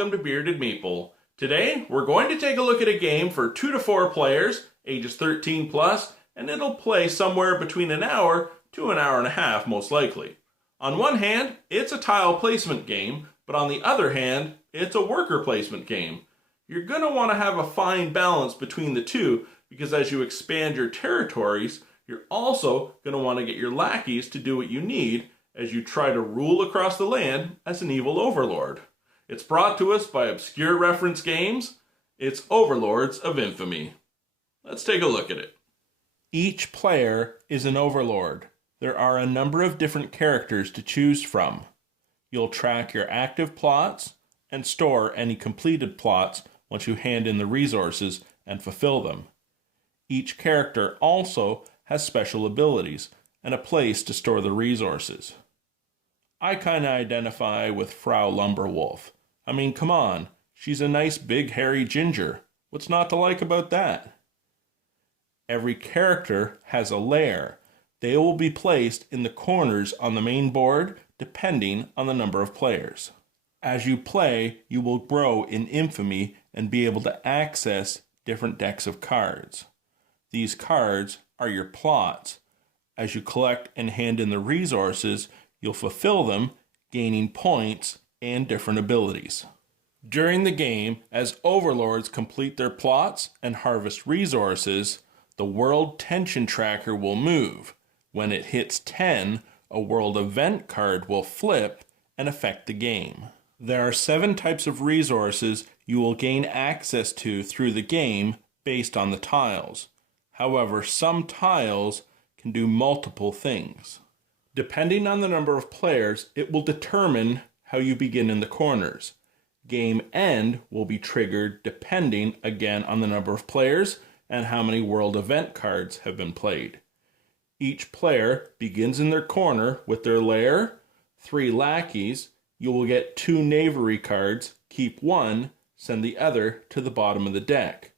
welcome to Bearded Meeple. Today, we're going to take a look at a game for 2 to 4 players, ages 13 plus, and it'll play somewhere between an hour to an hour and a half, most likely. On one hand, it's a tile placement game, but on the other hand, it's a worker placement game. You're going to want to have a fine balance between the two, because as you expand your territories, you're also going to want to get your lackeys to do what you need as you try to rule across the land as an evil overlord. It's brought to us by Obscure Reference Games. It's Overlords of Infamy. Let's take a look at it. Each player is an overlord. There are a number of different characters to choose from. You'll track your active plots and store any completed plots once you hand in the resources and fulfill them. Each character also has special abilities and a place to store the resources. I kind of identify with Frau Lumberwolf. I mean, come on, she's a nice big hairy ginger. What's not to like about that? Every character has a lair. They will be placed in the corners on the main board depending on the number of players. As you play, you will grow in infamy and be able to access different decks of cards. These cards are your plots. As you collect and hand in the resources, you'll fulfill them, gaining points and different abilities. During the game, as overlords complete their plots and harvest resources, the world tension tracker will move. When it hits 10, a world event card will flip and affect the game. There are 7 types of resources you will gain access to through the game based on the tiles. However, some tiles can do multiple things. Depending on the number of players, it will determine how you begin in the corners. Game end will be triggered depending, again, on the number of players and how many world event cards have been played. Each player begins in their corner with their lair, 3 lackeys. You will get 2 knavery cards, keep 1, send the other to the bottom of the deck.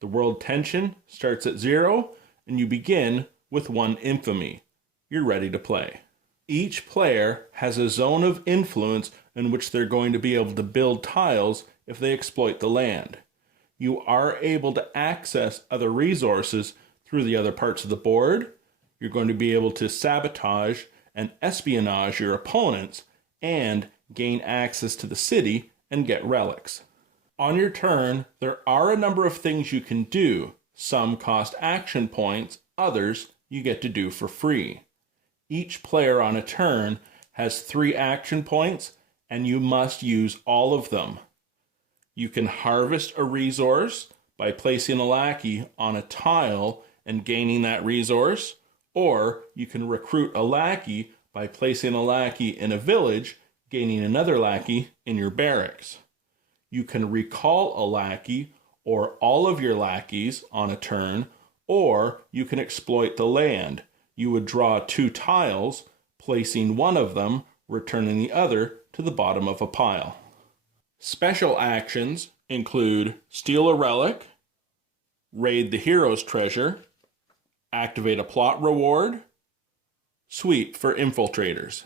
The world tension starts at 0, and you begin with 1 infamy. You're ready to play. Each player has a zone of influence in which they're going to be able to build tiles if they exploit the land. You are able to access other resources through the other parts of the board. You're going to be able to sabotage and espionage your opponents and gain access to the city and get relics. On your turn, there are a number of things you can do. Some cost action points, others you get to do for free. Each player on a turn has 3 action points, and you must use all of them. You can harvest a resource by placing a lackey on a tile and gaining that resource, or you can recruit a lackey by placing a lackey in a village, gaining another lackey in your barracks. You can recall a lackey or all of your lackeys on a turn, or you can exploit the land. You would draw 2 tiles, placing one of them, returning the other to the bottom of a pile. Special actions include steal a relic, raid the hero's treasure, activate a plot reward, sweep for infiltrators.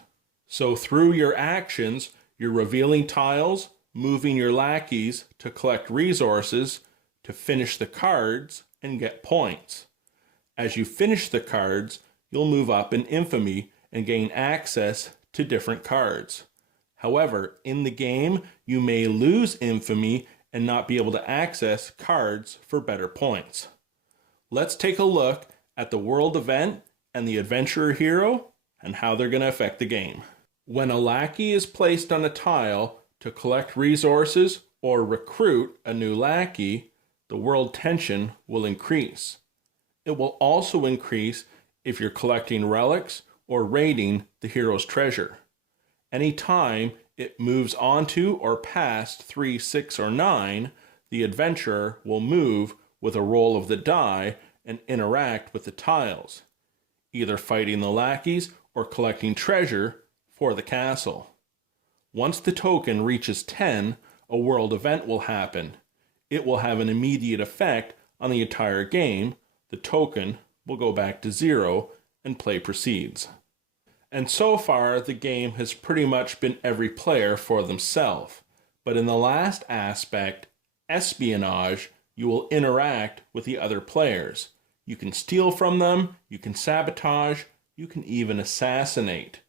So through your actions, you're revealing tiles, moving your lackeys to collect resources, to finish the cards, and get points. As you finish the cards, you'll move up in infamy and gain access to different cards. However, in the game, you may lose infamy and not be able to access cards for better points. Let's take a look at the world event and the adventurer hero and how they're going to affect the game. When a lackey is placed on a tile to collect resources or recruit a new lackey, the world tension will increase. It will also increase if you're collecting relics or raiding the hero's treasure. Anytime it moves onto or past 3, 6, or 9, the adventurer will move with a roll of the die and interact with the tiles, either fighting the lackeys or collecting treasure for the castle. Once the token reaches 10, a world event will happen. It will have an immediate effect on the entire game. The token will go back to 0 and play proceeds. And so far, the game has pretty much been every player for themselves. But in the last aspect, espionage, you will interact with the other players. You can steal from them, you can sabotage, you can even assassinate.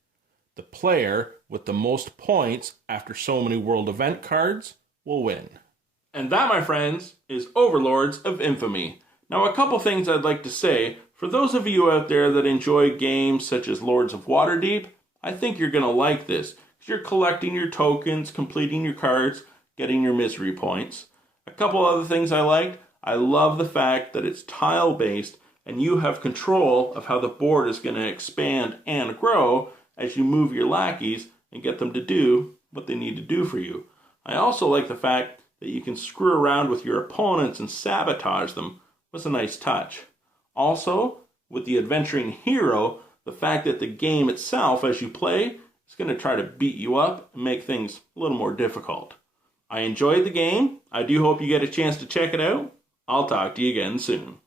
The player with the most points after so many world event cards will win. And that, my friends, is Overlords of Infamy. Now, a couple things I'd like to say. For those of you out there that enjoy games such as Lords of Waterdeep, I think you're going to like this, because you're collecting your tokens, completing your cards, getting your misery points. A couple other things I liked. I love the fact that it's tile-based, and you have control of how the board is going to expand and grow as you move your lackeys and get them to do what they need to do for you. I also like the fact that you can screw around with your opponents and sabotage them. Was a nice touch. Also, with the adventuring hero, the fact that the game itself, as you play, is going to try to beat you up and make things a little more difficult. I enjoyed the game. I do hope you get a chance to check it out. I'll talk to you again soon.